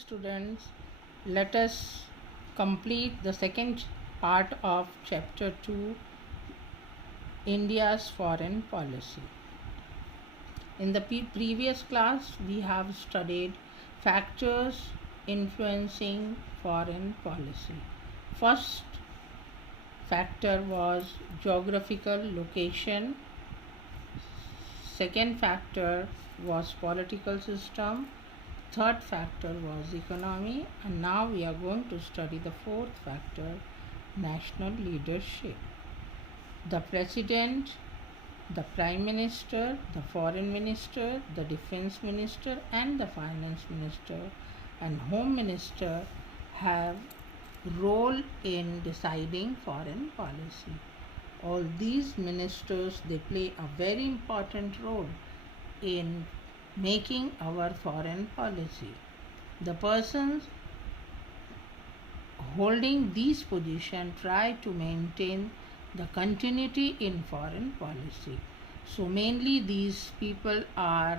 Students, let us complete the second part of chapter 2, India's foreign policy. In the previous class, we have studied factors influencing foreign policy. First factor was geographical location. Second factor was political system. Third factor was economy, and now we are going to study the fourth factor, national leadership. The president, the prime minister, the foreign minister, the defense minister, and the finance minister and home minister have role in deciding foreign policy. All these ministers, they play a very important role in making our foreign policy. The persons holding these positions try to maintain the continuity in foreign policy. So mainly these people are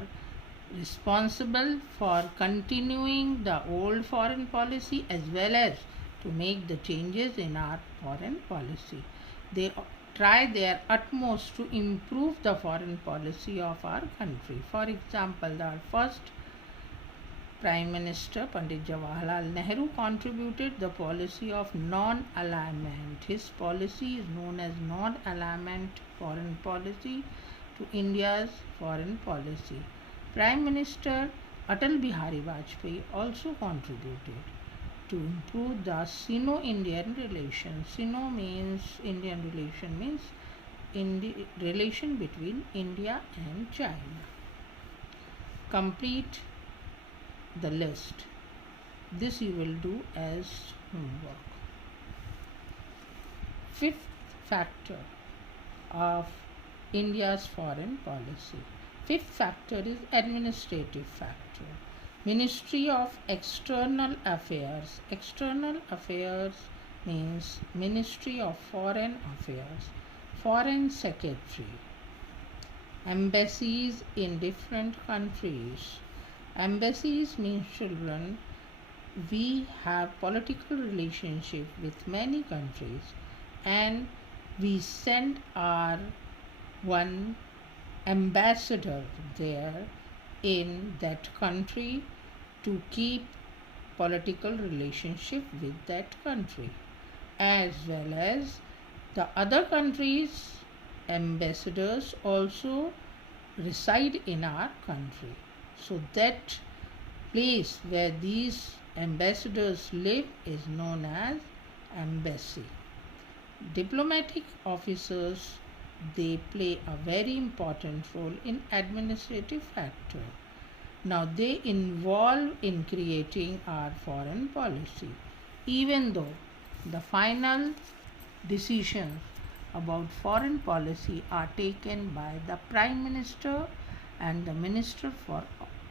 responsible for continuing the old foreign policy as well as to make the changes in our foreign policy. They try their utmost to improve the foreign policy of our country. For example, our first Prime Minister Pandit Jawaharlal Nehru contributed the policy of non-alignment. His policy is known as non-alignment foreign policy to India's foreign policy. Prime Minister Atal Bihari Vajpayee also contributed to improve the Sino-Indian relation. Sino means Indian relation, means relation between India and China. Complete the list. This you will do as homework. Fifth factor of India's foreign policy. Fifth factor is administrative factor. Ministry of External Affairs. External Affairs means Ministry of Foreign Affairs. Foreign Secretary. Embassies in different countries. Embassies means, children, we have political relationship with many countries and we send our one ambassador there in that country to keep political relationship with that country, as well as the other countries' ambassadors also reside in our country. So that place where these ambassadors live is known as embassy. Diplomatic officers, they play a very important role in administrative factor. Now they involve in creating our foreign policy, even though the final decisions about foreign policy are taken by the Prime Minister and the Minister for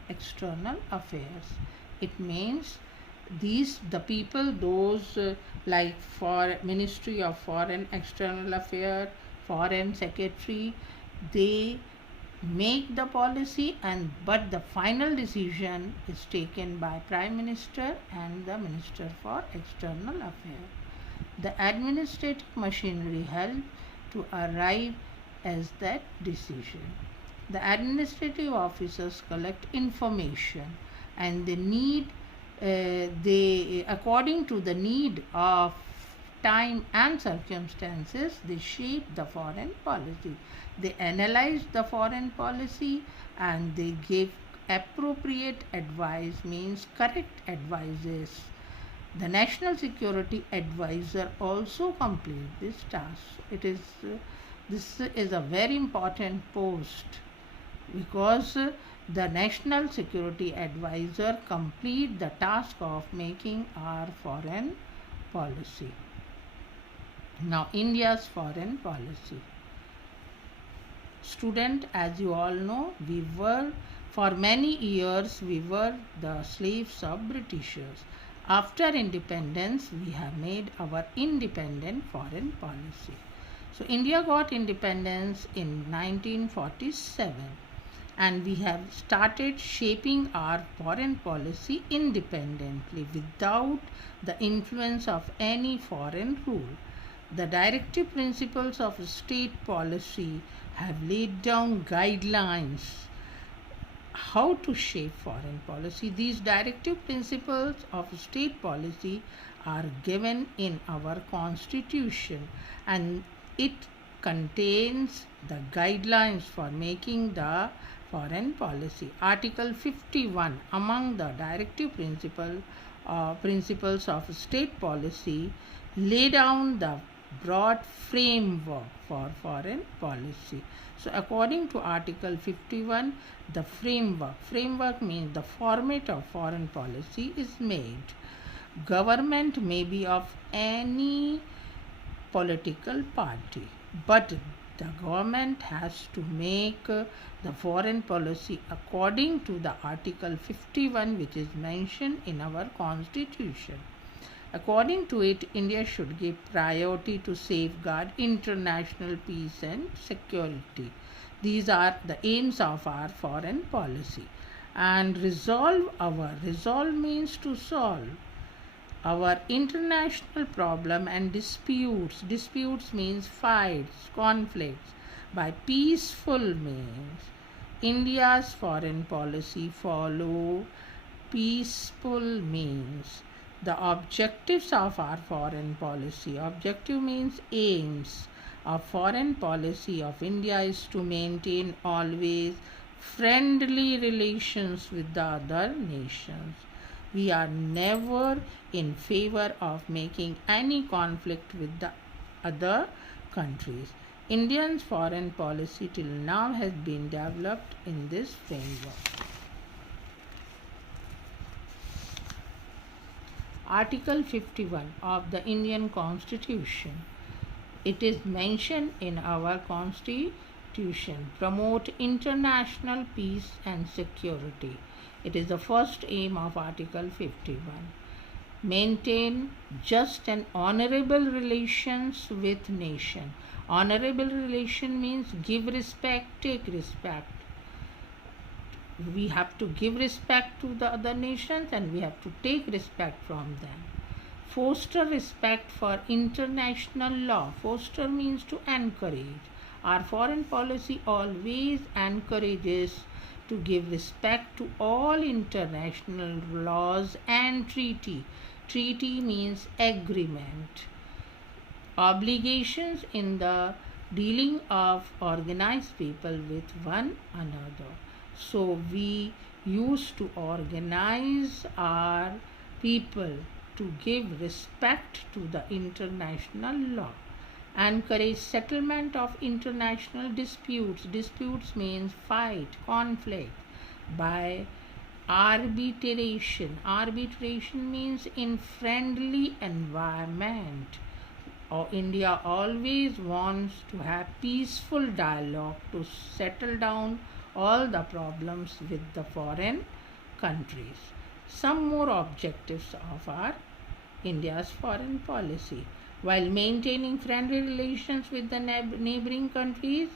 External Affairs. It means the people, those like for Ministry of Foreign External Affairs, Foreign Secretary, they make the policy, but the final decision is taken by Prime Minister and the Minister for External Affairs. The administrative machinery helps to arrive as that decision. The administrative officers collect information and they according to the need of time and circumstances, they shape the foreign policy. They analyze the foreign policy and they give appropriate advice, means correct advices. The National Security Advisor also completes this task. This is a very important post because the National Security Advisor complete the task of making our foreign policy. Now, India's foreign policy. Student, as you all know, for many years we were the slaves of Britishers. After independence, we have made our independent foreign policy. So India got independence in 1947, and we have started shaping our foreign policy independently without the influence of any foreign rule. The directive principles of state policy have laid down guidelines how to shape foreign policy. These directive principles of state policy are given in our constitution, and it contains the guidelines for making the foreign policy. Article 51 among the directive principles of state policy lay down the broad framework for foreign policy. So according to Article 51, the framework means the format of foreign policy is made. Government may be of any political party, but the government has to make the foreign policy according to the Article 51, which is mentioned in our constitution. According to it, India should give priority to safeguard international peace and security. These are the aims of our foreign policy. And resolve means to solve our international problem and disputes. Disputes means fights, conflicts by peaceful means. India's foreign policy follow peaceful means. The objectives of our foreign policy. Objective means aims. Of foreign policy of India is to maintain always friendly relations with the other nations. We are never in favor of making any conflict with the other countries. India's foreign policy till now has been developed in this framework. Article 51 of the Indian Constitution. It is mentioned in our Constitution, promote international peace and security. It is the first aim of Article 51. Maintain just and honorable relations with nation. Honorable relation means give respect, take respect. We have to give respect to the other nations and we have to take respect from them. Foster respect for international law. Foster means to encourage. Our foreign policy always encourages to give respect to all international laws and treaty. Treaty means agreement. Obligations in the dealing of organized people with one another. So we used to organize our people to give respect to the international law. Encourage settlement of international disputes. Disputes means fight, conflict by arbitration. Arbitration means in friendly environment. India always wants to have peaceful dialogue to settle down all the problems with the foreign countries. Some more objectives of our India's foreign policy. While maintaining friendly relations with the neighboring countries,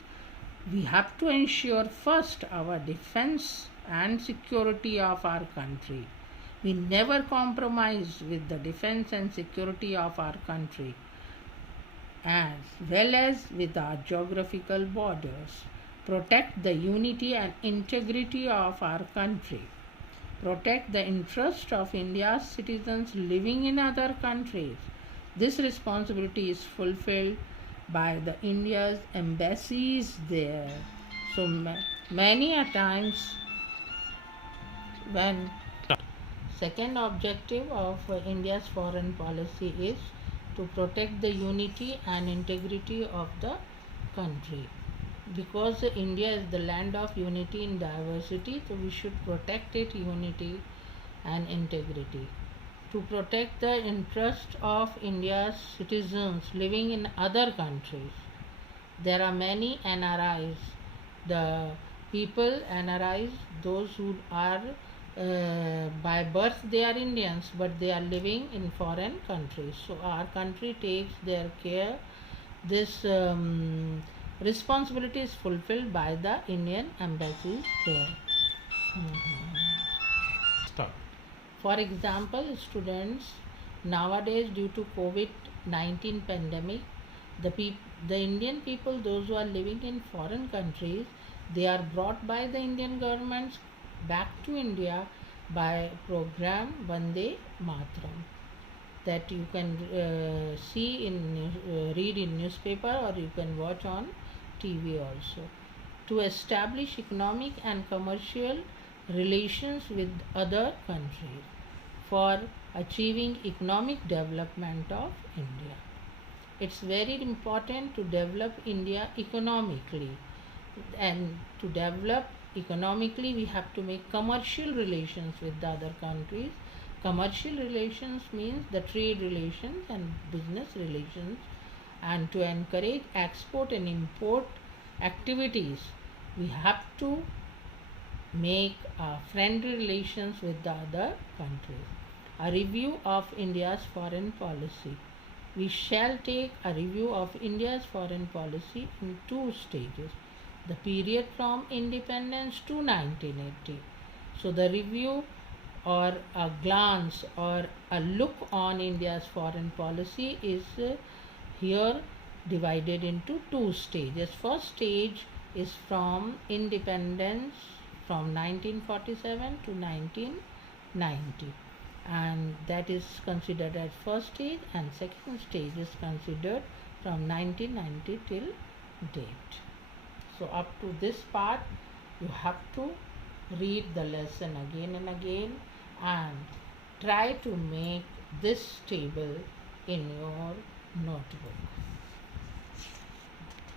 we have to ensure first our defense and security of our country. We never compromise with the defense and security of our country, as well as with our geographical borders. Protect the unity and integrity of our country. Protect the interest of India's citizens living in other countries. This responsibility is fulfilled by the India's embassies there. So many a times when second objective of India's foreign policy is to protect the unity and integrity of the country. Because India is the land of unity in diversity, so we should protect its unity and integrity. To protect the interest of India's citizens living in other countries. There are many NRIs. The people NRIs, those who are by birth they are Indians, but they are living in foreign countries. So our country takes their care. This responsibility is fulfilled by the Indian embassies there. Stop. For example, students nowadays, due to COVID-19 pandemic, the Indian people, those who are living in foreign countries, they are brought by the Indian governments back to India by program Vande Mataram, that you can read in newspaper, or you can watch on TV also, to establish economic and commercial relations with other countries for achieving economic development of India. It's very important to develop India economically, and to develop economically we have to make commercial relations with the other countries. Commercial relations means the trade relations and business relations, and to encourage export and import activities we have to make friendly relations with the other countries. A review of India's foreign policy. We shall take a review of India's foreign policy in two stages: the period from independence to 1980. So, the review or a glance or a look on India's foreign policy is here divided into two stages. First stage is from independence from 1947 to 1990, and that is considered as first stage, and second stage is considered from 1990 till date. So up to this part you have to read the lesson again and again, and try to make this table in your notebook.